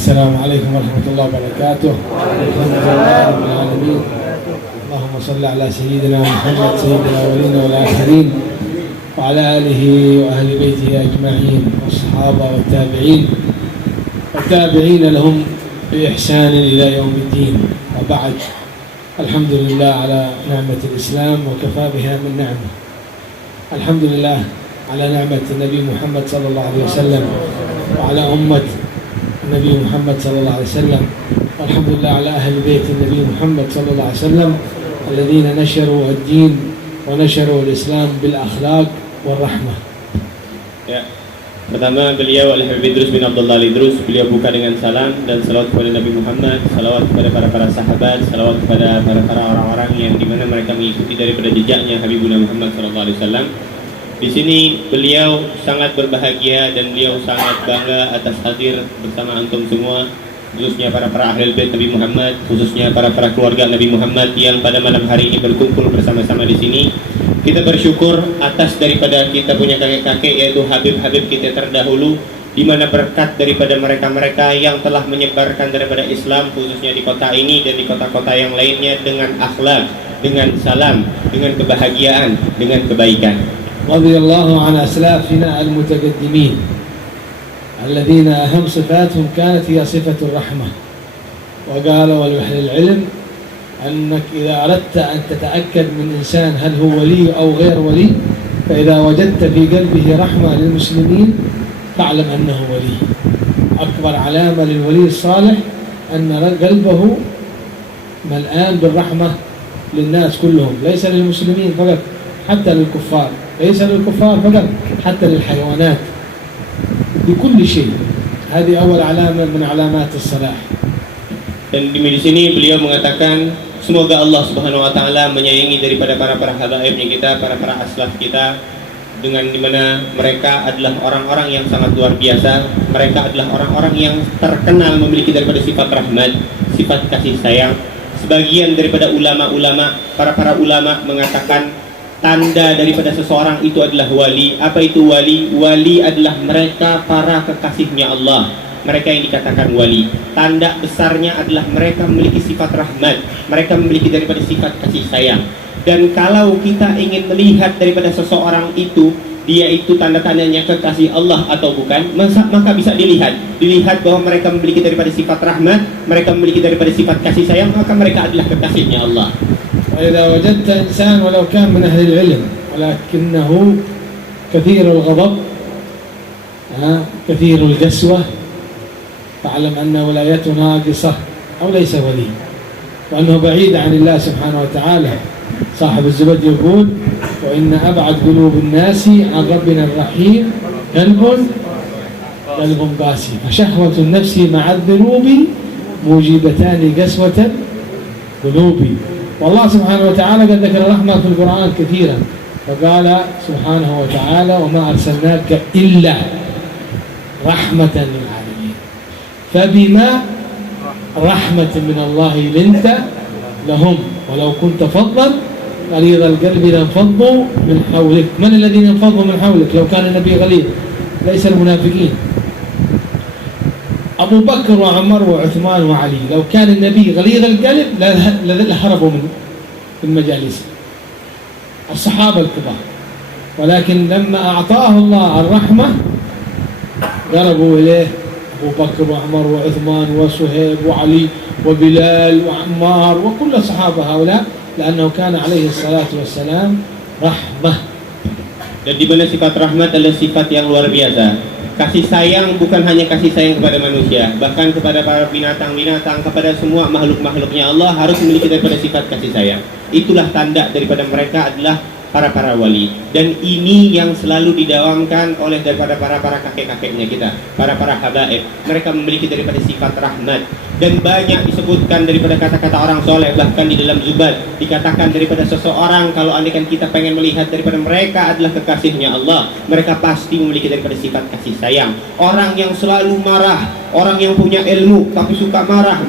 السلام عليكم ورحمة الله وبركاته. الحمد لله رب العالمين. اللهم صل على سيدنا محمد سيد الأولين والآخرين وعلى آله وأهل بيته أجمعين والصحابة والتابعين لهم بإحسان إلى يوم الدين. وبعد، الحمد لله على نعمة الإسلام وكفى بها من نعمة. الحمد لله على نعمة النبي محمد صلى الله عليه وسلم وعلى أمة النبي محمد صلى الله عليه وسلم، والحمد لله على أهل بيت النبي محمد صلى الله عليه وسلم الذين نشروا الدين ونشروا الإسلام بالأخلاق والرحمة. Ya, pertama beliau Al-Habib Idrus bin Abdullah Idrus, beliau buka dengan salam dan salawat kepada Nabi Muhammad, salawat kepada para sahabat, salawat kepada para orang-orang yang dimana mereka mengikuti daripada jejaknya Habibuna Muhammad sallallahu alaihi wasallam. Di sini beliau sangat berbahagia dan beliau sangat bangga atas hadir bersama antum semua, khususnya para ahli bait Nabi Muhammad, khususnya para keluarga Nabi Muhammad yang pada malam hari ini berkumpul bersama-sama di sini. Kita bersyukur atas daripada kita punya kakek-kakek, yaitu Habib-Habib kita terdahulu, di mana berkat daripada mereka-mereka yang telah menyebarkan daripada Islam khususnya di kota ini dan di kota-kota yang lainnya dengan akhlak, dengan salam, dengan kebahagiaan, dengan kebaikan. رضي الله عن أسلافنا المتقدمين الذين أهم صفاتهم كانت هي صفة الرحمة. وقالوا لأهل العلم أنك إذا أردت أن تتأكد من إنسان هل هو ولي أو غير ولي، فإذا وجدت في قلبه رحمة للمسلمين فاعلم أنه ولي. أكبر علامة للولي الصالح أن قلبه ملآن بالرحمة للناس كلهم، ليس للمسلمين فقط، حتى للكفار، ليس للكفار فقط، حتى للحيوانات، بكل شيء. هذه أول علامة من علامات الصلاح. Dan di sini beliau mengatakan semoga Allah Subhanahu wa taala menyayangi daripada para habaibnya kita, para aslaf kita, dengan dimana mereka adalah orang-orang yang sangat luar biasa. Mereka adalah orang-orang yang terkenal memiliki daripada sifat rahmat, sifat kasih sayang. Sebagian daripada ulama-ulama, para ulama mengatakan tanda daripada seseorang itu adalah wali. Apa itu wali? Wali adalah mereka para kekasihnya Allah, mereka yang dikatakan wali. Tanda besarnya adalah mereka memiliki sifat rahmat, mereka memiliki daripada sifat kasih sayang. Dan kalau kita ingin melihat daripada seseorang itu, dia itu tanda-tandanya kekasih Allah atau bukan, maka bisa dilihat bahwa mereka memiliki daripada sifat rahmat, mereka memiliki daripada sifat kasih sayang, maka mereka adalah kekasihnya Allah. وإذا وجدت إنسان ولو كان من أهل العلم ولكنه كثير الغضب كثير القسوة فاعلم أن ولايته ناقصة أو ليس ولي، وأنه بعيد عن الله سبحانه وتعالى. صاحب الزبد يقول: وإن أبعد قلوب الناس عن ربنا الرحيم قلب قاسي، فشهوة النفس مع الذنوب موجبتان قسوة القلوب. والله سبحانه وتعالى قد ذكر الرحمة في القرآن كثيرا، فقال سبحانه وتعالى: وما أرسلناك إلا رحمة للعالمين. فبما رحمة من الله لنت لهم، ولو كنت فظا غليظ القلب لانفضوا من حولك. من الذين انفضوا من حولك؟ لو كان النبي غليظ، ليس المنافقين. أبو بكر وعمر وعثمان وعلي، لو كان النبي غليظ القلب لهربوا من المجالس، الصحابة الكبار. ولكن لما أعطاه الله الرحمة قربوا إليه أبو بكر وعمر وعثمان وصهيب وعلي وبلال وعمار وكل الصحابة هؤلاء، لأنه كان عليه الصلاة والسلام رحمة. Dan di mana sifat rahmat adalah sifat yang luar biasa. Kasih sayang bukan hanya kasih sayang kepada manusia, bahkan kepada para binatang-binatang, kepada semua makhluk-makhluknya Allah harus memiliki daripada sifat kasih sayang. Itulah tanda daripada mereka adalah para wali, dan ini yang selalu didawamkan oleh daripada para kakek-kakeknya kita, para habaib. Mereka memiliki daripada sifat rahmat, dan banyak disebutkan daripada kata-kata orang soleh. Bahkan di dalam Zubat dikatakan daripada seseorang, kalau andaikan kita pengen melihat daripada mereka adalah kekasihnya Allah, mereka pasti memiliki daripada sifat kasih sayang. Orang yang selalu marah, orang yang punya ilmu tapi suka marah,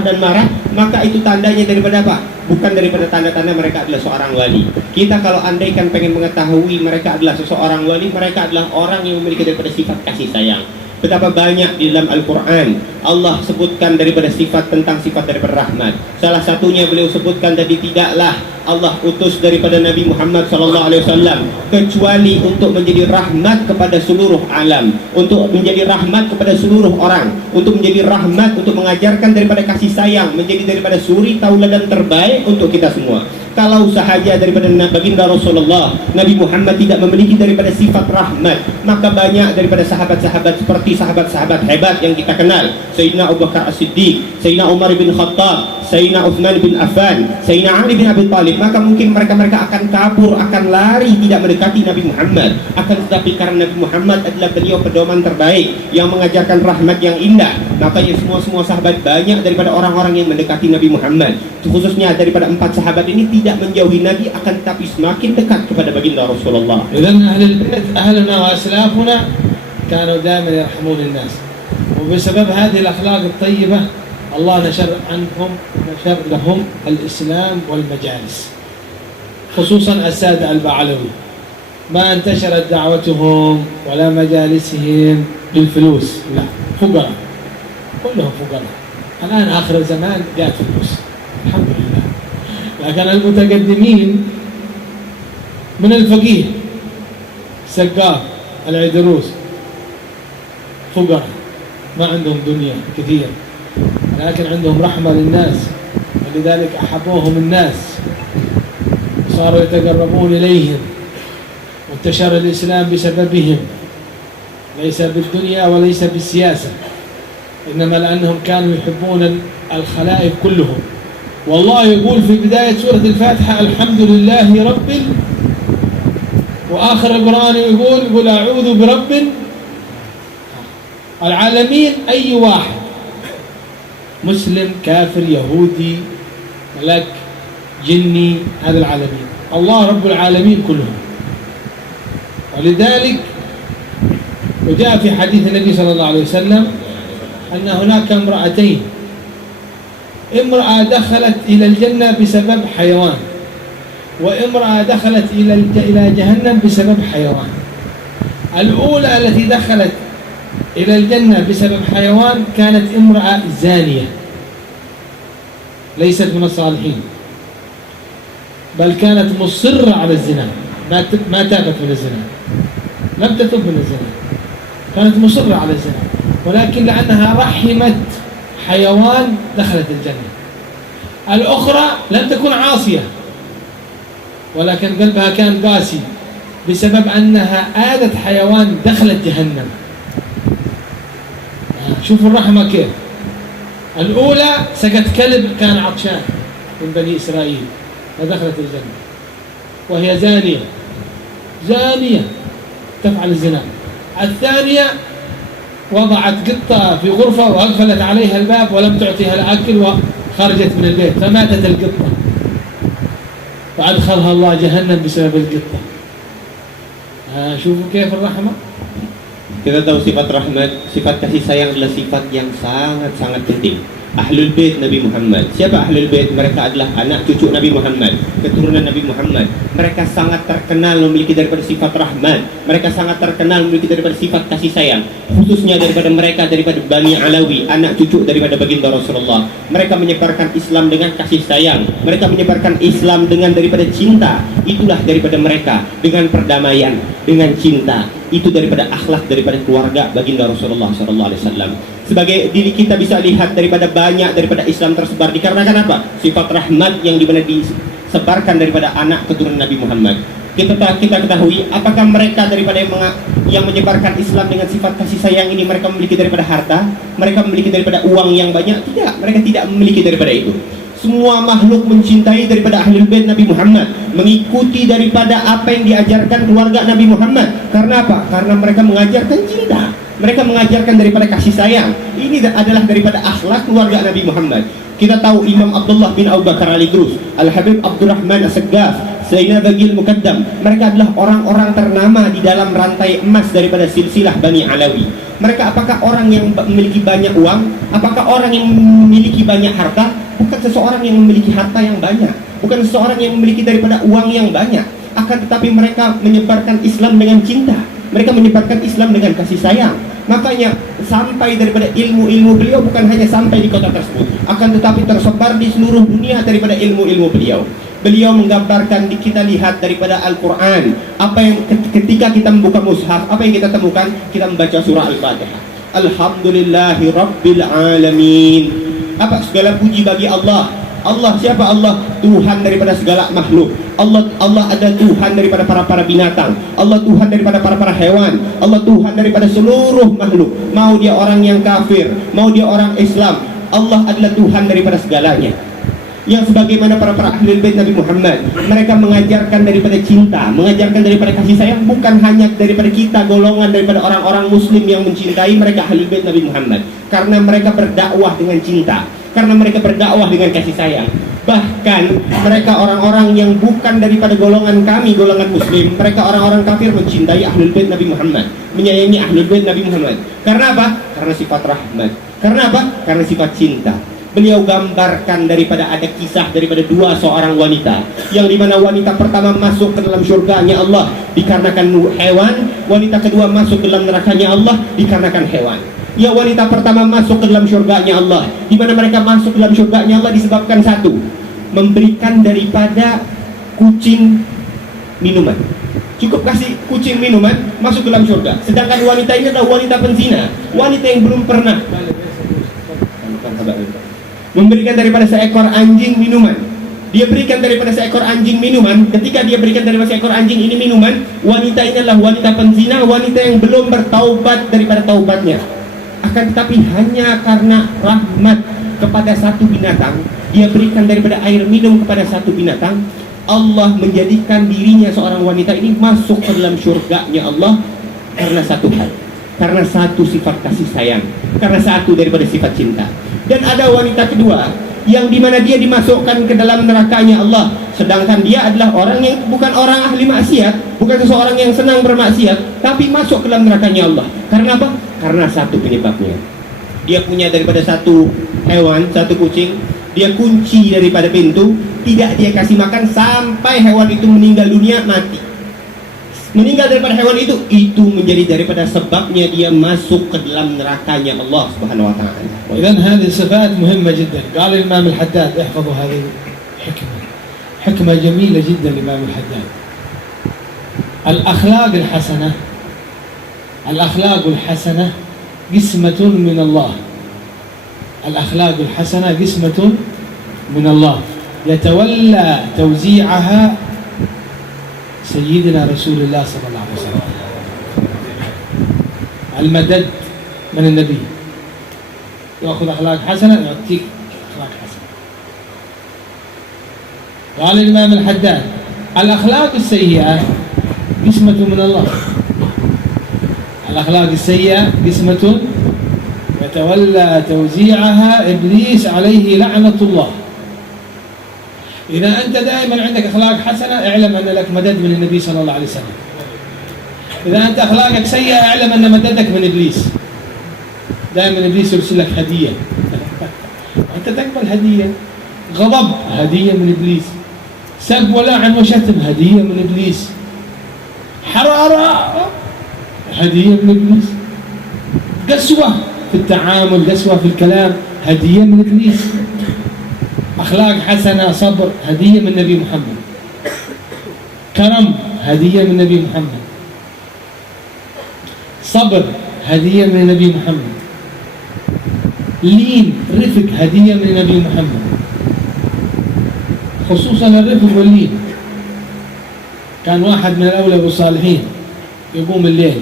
dan marah, maka itu tandanya daripada apa? Bukan daripada tanda-tanda mereka adalah seorang wali. Kita kalau andaikan pengen mengetahui mereka adalah seseorang wali, mereka adalah orang yang memiliki daripada sifat kasih sayang. Betapa banyak di dalam Al-Quran Allah sebutkan daripada sifat tentang sifat daripada rahmat. Salah satunya beliau sebutkan tadi, tidaklah Allah utus daripada Nabi Muhammad SAW kecuali untuk menjadi rahmat kepada seluruh alam, untuk menjadi rahmat kepada seluruh orang, untuk menjadi rahmat, untuk mengajarkan daripada kasih sayang, menjadi daripada suri tauladan terbaik untuk kita semua. Kalau sahaja daripada baginda Rasulullah Nabi Muhammad tidak memiliki daripada sifat rahmat, maka banyak daripada sahabat-sahabat seperti sahabat-sahabat hebat yang kita kenal, Sayyidina Abu Bakar As-Siddiq, Sayyidina Umar bin Khattab, Sayyidina Uthman bin Affan, Sayyidina Ali bin Abi Thalib, maka mungkin mereka akan kabur, akan lari, tidak mendekati Nabi Muhammad. Akan tetapi karena Nabi Muhammad adalah beliau pedoman terbaik yang mengajarkan rahmat yang indah, makanya semua sahabat, banyak daripada orang-orang yang mendekati Nabi Muhammad, khususnya daripada 4 sahabat ini tidak menjauhi Nabi, akan tetapi semakin dekat kepada baginda Rasulullah. إذن أهل البيت أهلنا وأسلافنا كانوا دائما يرحمون الناس، وبسبب هذه الأخلاق الطيبة الله نشر لهم الإسلام والمجالس، خصوصا السادة البعلوي. ما انتشرت دعوتهم ولا مجالسهم بالفلوس، لا، فقراء، كلهم فقراء. الآن آخر الزمان جاءت فلوس الحمد لله، لكن المتقدمين من الفقيه سقاف العيدروس فقراء، ما عندهم دنيا كثير، لكن عندهم رحمة للناس، ولذلك أحبوهم الناس وصاروا يتقربون إليهم، وانتشر الإسلام بسببهم، ليس بالدنيا وليس بالسياسة، إنما لأنهم كانوا يحبون الخلائق كلهم. والله يقول في بداية سورة الفاتحة الحمد لله رب وآخر القرآن يقول أعوذ برب العالمين. أي واحد مسلم كافر يهودي ملك جني، هذا العالمين، الله رب العالمين كلهم. ولذلك وجاء في حديث النبي صلى الله عليه وسلم أن هناك امرأتين، امرأة دخلت إلى الجنة بسبب حيوان، وامرأة دخلت إلى جهنم بسبب حيوان. الأولى التي دخلت إلى الجنة بسبب حيوان كانت امرأة زانية ليست من الصالحين، بل كانت مصرة على الزنا، ما تابت من الزنا، لم تتب من الزنا، كانت مصرة على الزنا، ولكن لأنها رحمت حيوان دخلت الجنة. الأخرى لم تكن عاصية، ولكن قلبها كان قاسي بسبب أنها آذت حيوان دخلت جهنم. شوفوا الرحمة كيف. الأولى سقت كلب كان عطشان من بني إسرائيل فدخلت الجنة، وهي زانية تفعل الزنا. الثانية وضعت قطة في غرفة وأقفلت عليها الباب ولم تعطيها الأكل وخرجت من البيت فماتت القطة، فأدخلها الله جهنم بسبب القطة. شوفوا كيف الرحمة. Kita tahu sifat rahmat, sifat kasih sayang adalah sifat yang sangat-sangat penting. Ahlul Bait Nabi Muhammad. Siapa Ahlul Bait? Mereka adalah anak cucu Nabi Muhammad, keturunan Nabi Muhammad. Mereka sangat terkenal memiliki daripada sifat rahmat. Mereka sangat terkenal memiliki daripada sifat kasih sayang, khususnya daripada mereka daripada Bani Alawi, anak cucu daripada baginda Rasulullah. Mereka menyebarkan Islam dengan kasih sayang. Mereka menyebarkan Islam dengan daripada cinta. Itulah daripada mereka, dengan perdamaian, dengan cinta. itu daripada akhlak daripada keluarga baginda Rasulullah SAW. Sebagai diri kita bisa lihat daripada banyak daripada Islam tersebar dikarenakan apa? Sifat rahmat yang dimana disebarkan daripada anak keturunan Nabi Muhammad. Kita ketahui apakah mereka daripada yang menyebarkan Islam dengan sifat kasih sayang ini mereka memiliki daripada harta, mereka memiliki daripada uang yang banyak? Tidak, mereka tidak memiliki daripada itu. Semua makhluk mencintai daripada Ahlul Bait Nabi Muhammad, mengikuti daripada apa yang diajarkan keluarga Nabi Muhammad. Karena apa? Karena mereka mengajarkan cinta, mereka mengajarkan daripada kasih sayang. Ini adalah daripada akhlak keluarga Nabi Muhammad. Kita tahu Imam Abdullah bin Abu Bakar Al-Idrus, Al-Habib Abdurrahman As-Saggaf, Sayyidina Bagil Mukaddam, mereka adalah orang-orang ternama di dalam rantai emas daripada silsilah Bani Alawi. Mereka apakah orang yang memiliki banyak uang? Apakah orang yang memiliki banyak harta? Bukan seseorang yang memiliki harta yang banyak, bukan seseorang yang memiliki daripada uang yang banyak. Akan tetapi mereka menyebarkan Islam dengan cinta, mereka menyebarkan Islam dengan kasih sayang. Makanya sampai daripada ilmu-ilmu beliau bukan hanya sampai di kota tersebut, akan tetapi tersebar di seluruh dunia daripada ilmu-ilmu beliau. Beliau menggambarkan, kita lihat daripada Al-Quran, apa yang ketika kita membuka mushaf, apa yang kita temukan? Kita membaca surah Al-Fatihah. Alhamdulillahi Rabbil Alamin. Apa? Segala puji bagi Allah. Allah siapa? Allah Tuhan daripada segala makhluk. Allah ada Tuhan daripada para binatang. Allah Tuhan daripada para hewan. Allah Tuhan daripada seluruh makhluk. Mau dia orang yang kafir, mau dia orang Islam, Allah adalah Tuhan daripada segalanya. Yang sebagaimana para Ahlul Bait Nabi Muhammad, mereka mengajarkan daripada cinta, mengajarkan daripada kasih sayang, bukan hanya daripada kita golongan daripada orang-orang muslim yang mencintai mereka Ahlul Bait Nabi Muhammad, karena mereka berdakwah dengan cinta, karena mereka berdakwah dengan kasih sayang. Bahkan mereka orang-orang yang bukan daripada golongan kami, golongan muslim, mereka orang-orang kafir mencintai Ahlul Bait Nabi Muhammad, menyayangi Ahlul Bait Nabi Muhammad. Karena apa? Karena sifat rahmat. Karena apa? Karena sifat cinta. Beliau gambarkan daripada ada kisah daripada dua seorang wanita, yang dimana wanita pertama masuk ke dalam syurganya Allah dikarenakan hewan, wanita kedua masuk ke dalam nerakanya Allah dikarenakan hewan. Ya, wanita pertama masuk ke dalam syurganya Allah, di mana mereka masuk ke dalam syurganya Allah disebabkan satu, memberikan daripada kucing minuman. Cukup kasih kucing minuman, masuk ke dalam syurga. Sedangkan wanita ini adalah wanita penzina, wanita yang belum pernah memberikan daripada seekor anjing minuman. Dia berikan daripada seekor anjing minuman. Ketika dia berikan daripada seekor anjing ini minuman, wanita ini adalah wanita penzina, wanita yang belum bertaubat daripada taubatnya. Akan tetapi hanya karena rahmat kepada satu binatang, dia berikan daripada air minum kepada satu binatang, Allah menjadikan dirinya seorang wanita ini masuk ke dalam syurganya Allah karena satu hal, karena satu sifat kasih sayang, karena satu daripada sifat cinta. Dan ada wanita kedua yang dimana dia dimasukkan ke dalam nerakanya Allah, sedangkan dia adalah orang yang bukan orang ahli maksiat, bukan seseorang yang senang bermaksiat, tapi masuk ke dalam nerakanya Allah. Karena apa? Karena satu penyebabnya, dia punya daripada satu hewan, satu kucing, dia kunci daripada pintu, tidak dia kasih makan sampai hewan itu meninggal dunia, mati. Meninggal daripada hewan itu menjadi daripada sebabnya dia masuk ke dalam nerakanya Allah Subhanahu wa taala. إذن هذه صفات مهمة جدا. قال الإمام الحداد احفظوا هذه الحكمة، حكمة جميلة جدا الإمام الحداد. الأخلاق الحسنة، الأخلاق الحسنة قسمة من الله. الأخلاق الحسنة قسمة من الله يتولى توزيعها سيدنا رسول الله صلى الله عليه وسلم. المدد من النبي، يأخذ أخلاق حسنة يعطيك أخلاق حسنة. قال الإمام الحداد الأخلاق السيئة قسمة من الله. الأخلاق السيئة قسمة يتولى توزيعها إبليس عليه لعنة الله. إذا أنت دائما عندك أخلاق حسنة اعلم أن لك مدد من النبي صلى الله عليه وسلم. إذا أنت أخلاقك سيئة اعلم أن مددك من إبليس. دائما إبليس يرسل لك هدية أنت تقبل هدية. غضب هدية من إبليس. سب ولعن وشتم هدية من إبليس. حرارة هدية من إبليس. قسوة في التعامل، قسوة في الكلام هدية من إبليس. أخلاق حسنة، صبر هدية من نبي محمد. كرم هدية من نبي محمد. الصبر هدية من النبي محمد. لين، رفق، هدية من النبي محمد، خصوصا الرفق واللين. كان واحد من الأولى بالصالحين يقوم الليل،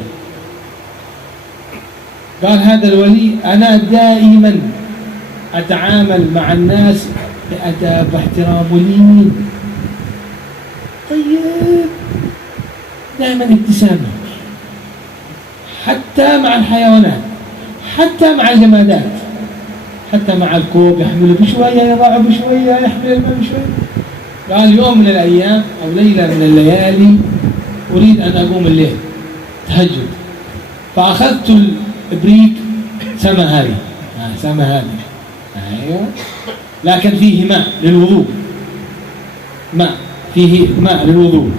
قال هذا الولي أنا دائما أتعامل مع الناس بأدب واحترام ولين. طيب، دائما ابتسامة، حتى مع الحيوانات، حتى مع الجمادات، حتى مع الكوب يحمله بشوية، يضعه بشوية، يحمل الماء بشوية. قال يوم من الأيام أو ليلة من الليالي أريد أن أقوم الليل تهجد، فأخذت الإبريق سما هذه، سما هذه، أيوة، لكن فيه ماء للوضوء، ماء فيه ماء للوضوء.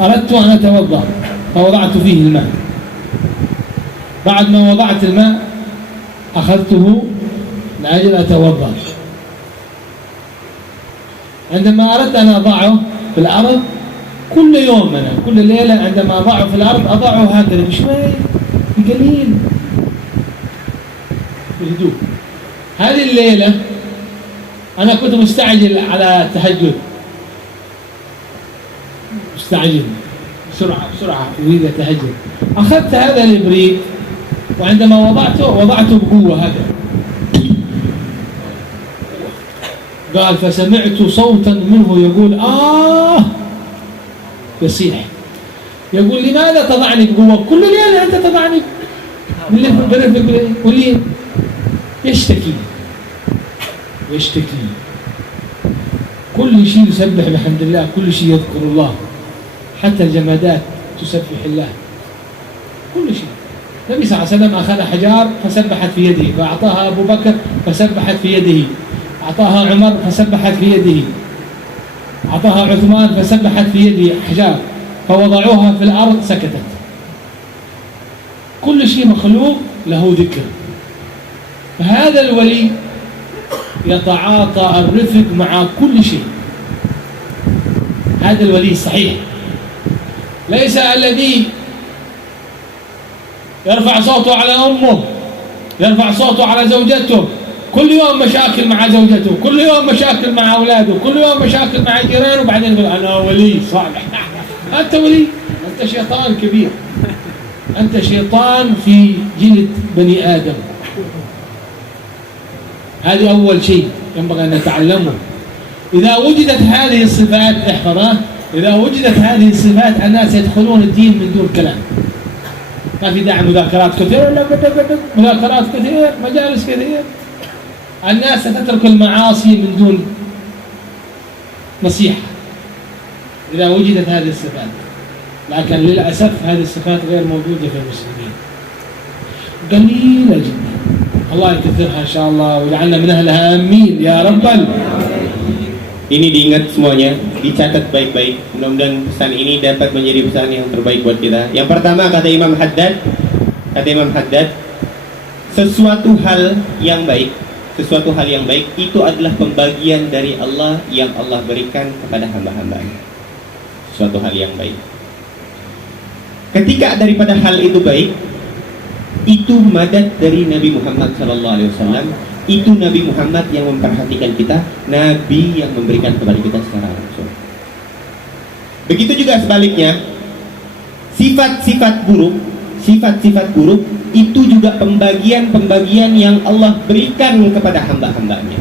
أردت أن أتوضأ فوضعت فيه الماء. بعد ما وضعت الماء أخذته لأجل أتوضأ. عندما أردت أن أضعه في الأرض، كل يوم أنا كل ليلة عندما أضعه في الأرض أضعه هكذا بشوي، بقليل، بهدوء. هذه الليلة أنا كنت مستعجل على التهجد، مستعجل بسرعة أريد أتهجد. أخذت هذا الإبريق وعندما وضعته بقوة هكذا. قال فسمعت صوتا منه يقول يصيح، يقول لماذا تضعني بقوة؟ كل ليلة أنت تضعني برفق ولين. يشتكي، كل شيء يسبح بحمد الله، كل شيء يذكر الله، حتى الجمادات تسبح الله، كل شيء. النبي صلى الله عليه وسلم أخذ حجار فسبحت في يده، فأعطاها أبو بكر فسبحت في يده، أعطاها عمر فسبحت في يده، أعطاها عثمان فسبحت في يده حجار، فوضعوها في الأرض سكتت. كل شيء مخلوق له ذكر. فهذا الولي يتعاطى الرفق مع كل شيء. هذا الولي الصحيح، ليس الذي يرفع صوته على أمه، يرفع صوته على زوجته، كل يوم مشاكل مع زوجته، كل يوم مشاكل مع أولاده، كل يوم مشاكل مع جيرانه، وبعدين يقول أنا ولي صالح. أنت ولي؟ أنت شيطان كبير، أنت شيطان في جلد بني آدم. هذه أول شيء ينبغي أن نتعلمه. إذا وجدت هذه الصفات، احفظها، إذا وجدت هذه الصفات الناس يدخلون الدين من دون كلام. ما في داعي مذاكرات كثير، مذاكرات كثير، مجالس كثير. الناس ستترك المعاصي من دون نصيحة إذا وجدت هذه الصفات. لكن للأسف هذه الصفات غير موجودة في المسلمين، قليلة جدا. الله يكثرها إن شاء الله ويجعلنا من أهلها، آمين يا رب. Ini diingat semuanya, dicatat baik-baik. Mudah-mudahan pesan ini dapat menjadi pesan yang terbaik buat kita. Yang pertama kata Imam Haddad, sesuatu hal yang baik itu adalah pembagian dari Allah yang Allah berikan kepada hamba-hambanya. Sesuatu hal yang baik. Ketika daripada hal itu baik, itu madad dari Nabi Muhammad SAW. Itu Nabi Muhammad yang memperhatikan kita, Nabi yang memberikan kepada kita secara langsung. Begitu juga sebaliknya, sifat-sifat buruk itu juga pembagian yang Allah berikan kepada hamba-hambanya.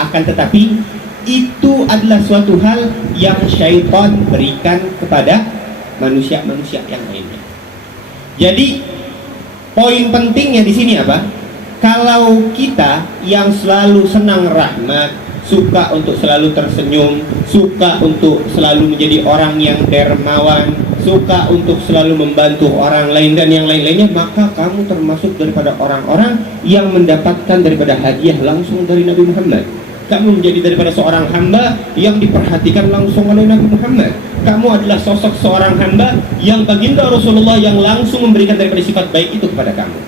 Akan tetapi itu adalah suatu hal yang syaitan berikan kepada manusia-manusia yang lainnya. Jadi poin pentingnya di sini apa? Kalau kita yang selalu senang rahmat, suka untuk selalu tersenyum, suka untuk selalu menjadi orang yang dermawan, suka untuk selalu membantu orang lain dan yang lain-lainnya, maka kamu termasuk daripada orang-orang yang mendapatkan daripada hadiah langsung dari Nabi Muhammad. Kamu menjadi daripada seorang hamba yang diperhatikan langsung oleh Nabi Muhammad. Kamu adalah sosok seorang hamba yang baginda Rasulullah yang langsung memberikan daripada sifat baik itu kepada kamu.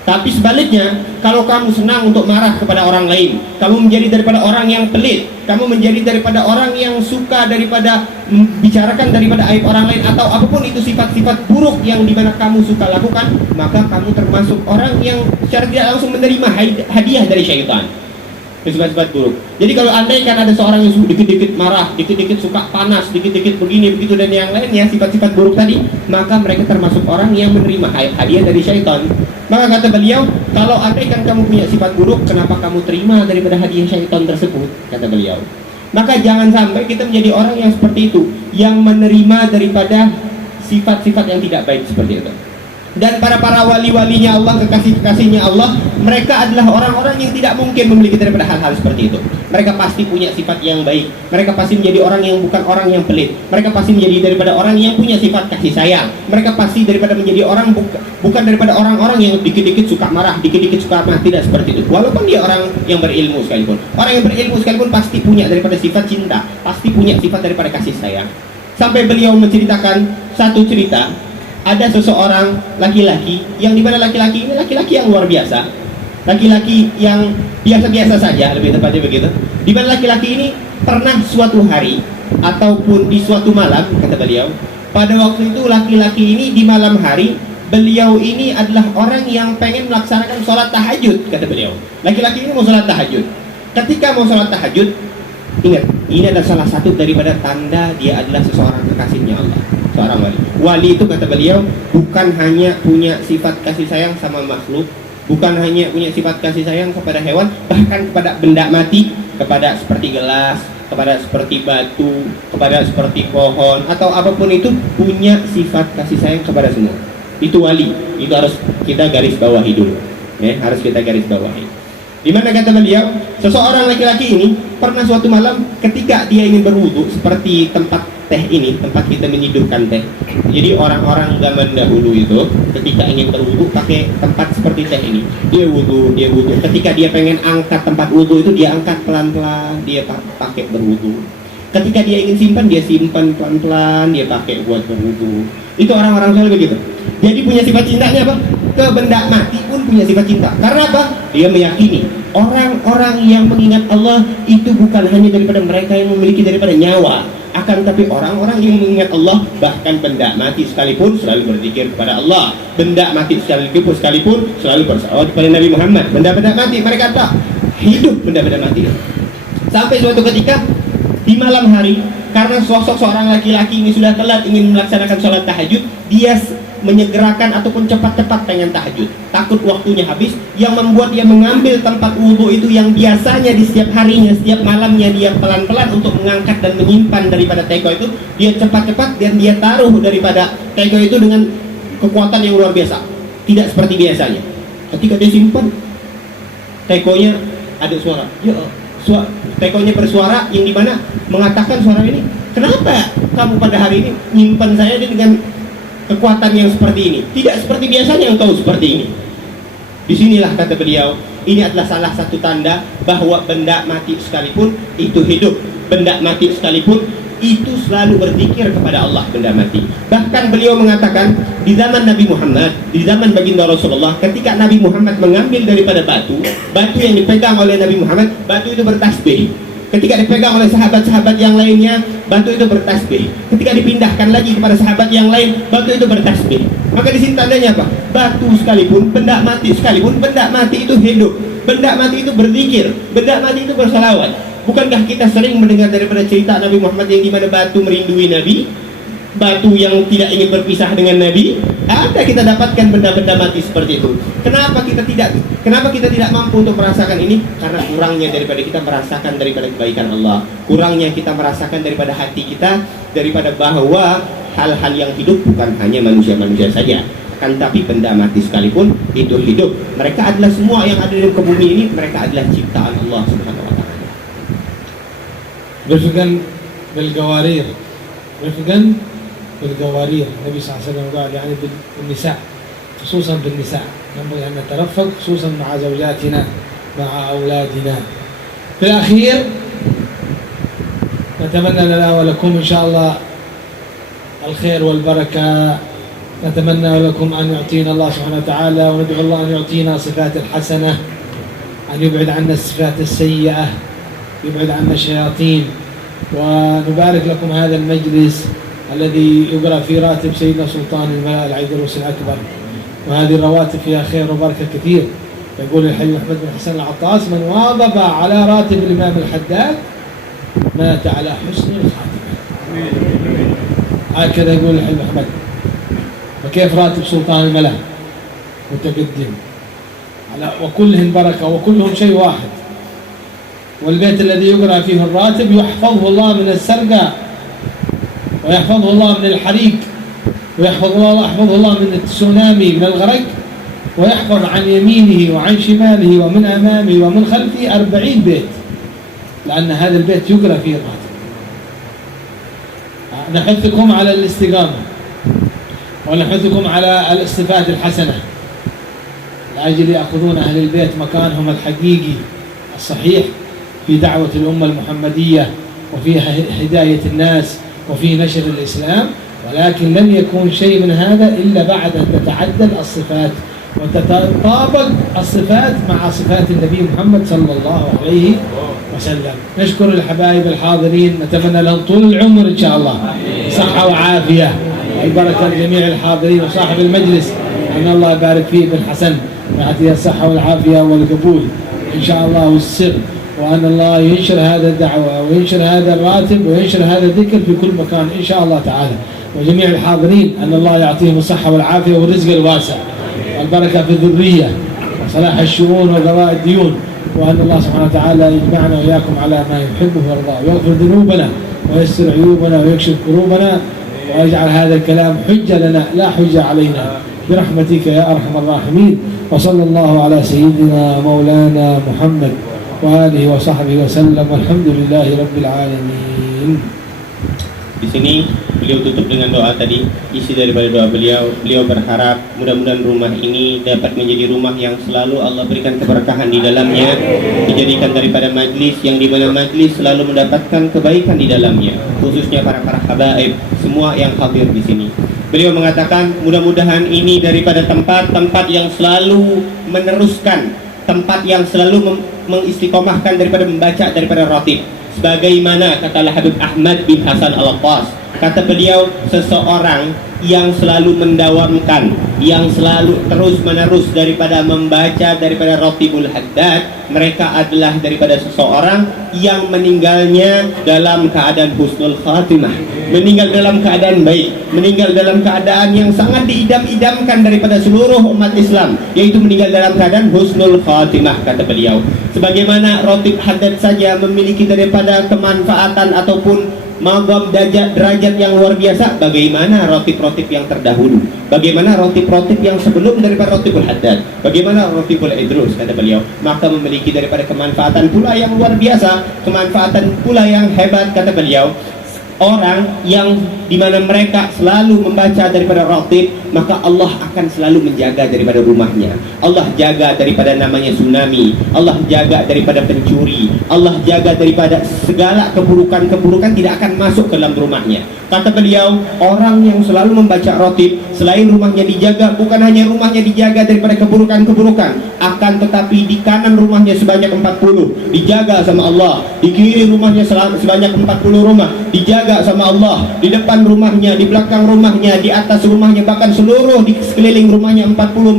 Tapi sebaliknya, kalau kamu senang untuk marah kepada orang lain, kamu menjadi daripada orang yang pelit, kamu menjadi daripada orang yang suka daripada membicarakan daripada aib orang lain, atau apapun itu sifat-sifat buruk yang dimana kamu suka lakukan, maka kamu termasuk orang yang secara tidak langsung menerima hadiah dari syaitan. Sifat-sifat buruk. Jadi kalau andaikan ada seorang yang dikit-dikit marah, dikit-dikit suka panas, dikit-dikit begini begitu dan yang lainnya sifat-sifat buruk tadi, maka mereka termasuk orang yang menerima hadiah dari syaitan. Maka kata beliau, kalau andaikan kamu punya sifat buruk, kenapa kamu terima daripada hadiah syaitan tersebut? Kata beliau. Maka jangan sampai kita menjadi orang yang seperti itu, yang menerima daripada sifat-sifat yang tidak baik seperti itu. Dan para wali-walinya Allah, kekasih-kekasihnya Allah, mereka adalah orang-orang yang tidak mungkin memiliki daripada hal-hal seperti itu. Mereka pasti punya sifat yang baik. Mereka pasti menjadi orang yang bukan orang yang pelit. Mereka pasti menjadi daripada orang yang punya sifat kasih sayang. Mereka pasti daripada menjadi orang bukan daripada orang-orang yang dikit-dikit suka marah, dikit-dikit suka marah, tidak seperti itu. Walaupun dia orang yang berilmu sekalipun. Orang yang berilmu sekalipun pasti punya daripada sifat cinta, pasti punya sifat daripada kasih sayang. Sampai beliau menceritakan satu cerita. Ada seseorang laki-laki yang dimana laki-laki ini laki-laki yang luar biasa, laki-laki yang biasa-biasa saja, lebih tepatnya begitu. Dimana laki-laki ini pernah suatu hari ataupun di suatu malam, kata beliau, pada waktu itu laki-laki ini di malam hari, beliau ini adalah orang yang pengen melaksanakan sholat tahajud, kata beliau. Laki-laki ini mau sholat tahajud. Ketika mau sholat tahajud, ingat, ini adalah salah satu daripada tanda dia adalah seseorang kekasihnya Allah, seorang wali. Wali itu kata beliau bukan hanya punya sifat kasih sayang sama makhluk, bukan hanya punya sifat kasih sayang kepada hewan, bahkan kepada benda mati, kepada seperti gelas, kepada seperti batu, kepada seperti pohon atau apapun itu, punya sifat kasih sayang kepada semua. Itu wali. Itu harus kita garis bawahi dulu. Harus kita garis bawahi. Di mana kata beliau, seseorang laki-laki ini pernah suatu malam ketika dia ingin berwudu, seperti tempat teh ini, tempat kita menyidupkan teh. Jadi orang-orang zaman dahulu itu ketika ingin berwudu pakai tempat seperti teh ini. Dia wudu. Ketika dia pengen angkat tempat wudu itu, dia angkat pelan-pelan, dia pakai berwudu. Ketika dia ingin simpan, dia simpan pelan-pelan, dia pakai buat berwudu. Itu orang-orang soleh begitu. Jadi punya sifat cintanya apa? Ke benda mati pun punya sifat cinta. Karena apa? Dia meyakini orang-orang yang mengingat Allah itu bukan hanya daripada mereka yang memiliki daripada nyawa, akan tapi orang-orang yang mengingat Allah, bahkan benda mati sekalipun selalu berzikir kepada Allah. Benda mati sekalipun selalu bersalawat kepada Nabi Muhammad. Benda-benda mati mereka tak hidup, benda-benda mati. Sampai suatu ketika di malam hari, karena sosok seorang laki-laki ini sudah telat ingin melaksanakan sholat tahajud, dia menyegerakan ataupun cepat-cepat pengen tahajud, takut waktunya habis, yang membuat dia mengambil tempat wudhu itu yang biasanya di setiap harinya, setiap malamnya dia pelan-pelan untuk mengangkat dan menyimpan daripada teko itu, dia cepat-cepat dan dia taruh daripada teko itu dengan kekuatan yang luar biasa, tidak seperti biasanya. Ketika dia simpan, tekonya ada suara, tekonya bersuara yang dimana mengatakan suara ini, kenapa kamu pada hari ini nyimpan saya dengan kekuatan yang seperti ini? Tidak seperti biasanya engkau seperti ini. Disinilah kata beliau, ini adalah salah satu tanda bahwa benda mati sekalipun itu hidup, benda mati sekalipun itu selalu berzikir kepada Allah, benda mati. Bahkan beliau mengatakan di zaman Nabi Muhammad, di zaman baginda Rasulullah, ketika Nabi Muhammad mengambil daripada batu yang dipegang oleh Nabi Muhammad, batu itu bertasbih. Ketika dipegang oleh sahabat-sahabat yang lainnya, batu itu bertasbih. Ketika dipindahkan lagi kepada sahabat yang lain, batu itu bertasbih. Maka di sini tandanya apa? Batu sekalipun, benda mati sekalipun, benda mati itu hidup, benda mati itu berzikir, benda mati itu bersalawat. Bukankah kita sering mendengar daripada cerita Nabi Muhammad yang dimana batu merindui Nabi, batu yang tidak ingin berpisah dengan Nabi? Ada kita dapatkan benda-benda mati seperti itu. Kenapa kita tidak mampu untuk merasakan ini? Karena kurangnya daripada kita merasakan daripada kebaikan Allah, kurangnya kita merasakan daripada hati kita, daripada bahwa hal-hal yang hidup bukan hanya manusia-manusia saja, kan tapi benda mati sekalipun itu hidup. Mereka adalah semua yang ada di muka bumi ini, mereka adalah ciptaan Allah Subhanahu wa taala. رفقا بالقوارير النبي صلى الله عليه وسلم قال يعني بالنساء، خصوصا بالنساء ينبغي أن نترفق خصوصا مع زوجاتنا مع أولادنا. في الأخير نتمنى لنا ولكم إن شاء الله الخير والبركة نتمنى لكم أن يعطينا الله سبحانه وتعالى، وندعو الله أن يعطينا صفات الحسنة، أن يبعد عنا الصفات السيئة، يبعد عنا الشياطين. ونبارك لكم هذا المجلس الذي يقرأ في راتب سيدنا سلطان الملاء العيدروس الأكبر، وهذه الرواتب فيها خير وبركة كثير. يقول الحي أحمد بن حسن العطاس: من واظب على راتب الإمام الحداد مات على حسن الخاتمة. هكذا يقول الحي أحمد. فكيف راتب سلطان الملاء متقدم وكلهم بركة وكلهم شيء واحد. والبيت الذي يقرأ فيه الراتب يحفظه الله من السرقة، ويحفظه الله من الحريق، ويحفظه الله من التسونامي، من الغرق، ويحفظ عن يمينه وعن شماله ومن أمامه ومن خلفه 40 بيت، لأن هذا البيت يقرأ فيه الراتب. نحثكم على الاستقامة، ونحثكم على الصفات الحسنة لأجل يأخذون أهل البيت مكانهم الحقيقي الصحيح في دعوة الأمة المحمدية وفي هداية الناس وفي نشر الإسلام. ولكن لن يكون شيء من هذا إلا بعد أن تتعدل الصفات وتتطابق الصفات مع صفات النبي محمد صلى الله عليه وسلم. نشكر الحبايب الحاضرين، نتمنى لهم طول العمر إن شاء الله، صحة وعافية، والبركة لجميع الحاضرين وصاحب المجلس، أن الله يبارك فيه بن حسن ويعطيه الصحة والعافية والقبول إن شاء الله والسر، وأن الله ينشر هذا الدعوة وينشر هذا الراتب وينشر هذا الذكر في كل مكان إن شاء الله تعالى. وجميع الحاضرين أن الله يعطيهم الصحة والعافية والرزق الواسع والبركة في الذرية وصلاح الشؤون وقضاء الديون، وأن الله سبحانه وتعالى يجمعنا وإياكم على ما يحبه ويرضاه، ويغفر ذنوبنا ويستر عيوبنا ويكشف كروبنا، ويجعل هذا الكلام حجة لنا لا حجة علينا برحمتك يا أرحم الراحمين. وصلى الله على سيدنا مولانا محمد وآله وصحبه وسلم، والحمد لله رب العالمين. Di sini beliau tutup dengan doa tadi, isi daripada doa beliau. Beliau berharap mudah-mudahan rumah ini dapat menjadi rumah yang selalu Allah berikan keberkahan di dalamnya, dijadikan daripada majlis yang dimana majlis selalu mendapatkan kebaikan di dalamnya, khususnya para habaib semua yang hadir di sini. Beliau mengatakan mudah-mudahan ini daripada tempat-tempat yang selalu meneruskan, tempat yang selalu mengistiqomahkan daripada membaca daripada ratib. Sebagaimana kata Habib Ahmad bin Hasan Al-Attas, kata beliau, seseorang yang selalu mendawamkan, yang selalu terus-menerus daripada membaca daripada Ratibul Haddad, mereka adalah daripada seseorang yang meninggalnya dalam keadaan husnul khatimah, meninggal dalam keadaan baik, meninggal dalam keadaan yang sangat diidam-idamkan daripada seluruh umat Islam, yaitu meninggal dalam keadaan husnul khatimah, kata beliau. Sebagaimana Ratib Haddad saja memiliki daripada kemanfaatan ataupun maqam derajat yang luar biasa, bagaimana ratib-ratib yang terdahulu, bagaimana ratib-ratib yang sebelum daripada Ratibul Haddad, bagaimana Ratibul Idrus, kata beliau, maka memiliki daripada kemanfaatan pula yang luar biasa, kemanfaatan pula yang hebat, kata beliau. Orang yang dimana mereka selalu membaca daripada ratib, maka Allah akan selalu menjaga daripada rumahnya. Allah jaga daripada namanya tsunami, Allah jaga daripada pencuri, Allah jaga daripada segala keburukan-keburukan tidak akan masuk ke dalam rumahnya. Kata beliau, orang yang selalu membaca ratib, selain rumahnya dijaga, bukan hanya rumahnya dijaga daripada keburukan-keburukan, akan tetapi di kanan rumahnya sebanyak 40 dijaga sama Allah, di kiri rumahnya sebanyak 40 rumah dijaga sama Allah, di depan rumahnya, di belakang rumahnya, di atas rumahnya, bahkan seluruh di sekeliling rumahnya 40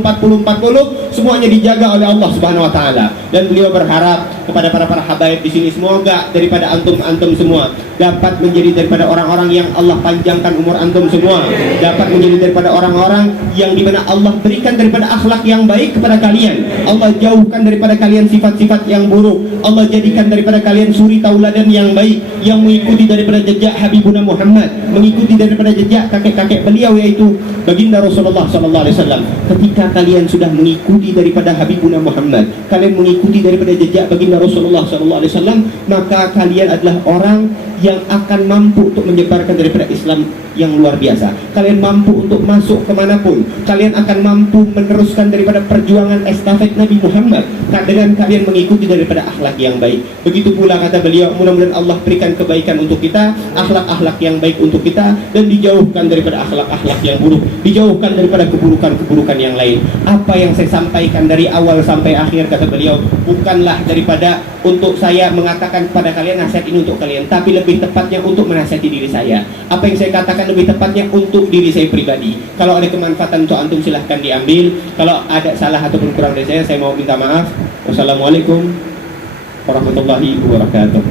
semuanya dijaga oleh Allah Subhanahu wa taala. Dan beliau berharap kepada para habaib di sini, semoga daripada antum semua dapat menjadi daripada orang-orang yang Allah panjangkan umur antum semua, dapat menjadi daripada orang-orang yang dimana Allah berikan daripada akhlak yang baik kepada kalian, Allah jauhkan daripada kalian sifat-sifat yang buruk, Allah jadikan daripada kalian suri tauladan yang baik, yang mengikuti daripada jejak Habibuna Muhammad, mengikuti daripada jejak kakek-kakek beliau, yaitu baginda Rasulullah SAW. Ketika kalian sudah mengikuti daripada Habibuna Muhammad, kalian mengikuti daripada jejak baginda baginda Rasulullah SAW, maka kalian adalah orang yang akan mampu untuk menyebarkan daripada Islam yang luar biasa. Kalian mampu untuk masuk kemanapun. Kalian akan mampu meneruskan daripada perjuangan estafet Nabi Muhammad dengan kalian mengikuti daripada akhlak yang baik. Begitu pula kata beliau, mudah-mudahan Allah berikan kebaikan untuk kita, akhlak-akhlak yang baik untuk kita, dan dijauhkan daripada akhlak-akhlak yang buruk, dijauhkan daripada keburukan-keburukan yang lain. Apa yang saya sampaikan dari awal sampai akhir, kata beliau, bukanlah daripada untuk saya mengatakan kepada kalian nasihat ini untuk kalian, tapi lebih tepatnya untuk menasihati diri saya. Apa yang saya katakan lebih tepatnya untuk diri saya pribadi. Kalau ada kemanfaatan untuk antum silahkan diambil. Kalau ada salah ataupun kurang dari saya mau minta maaf. Wassalamualaikum warahmatullahi wabarakatuh.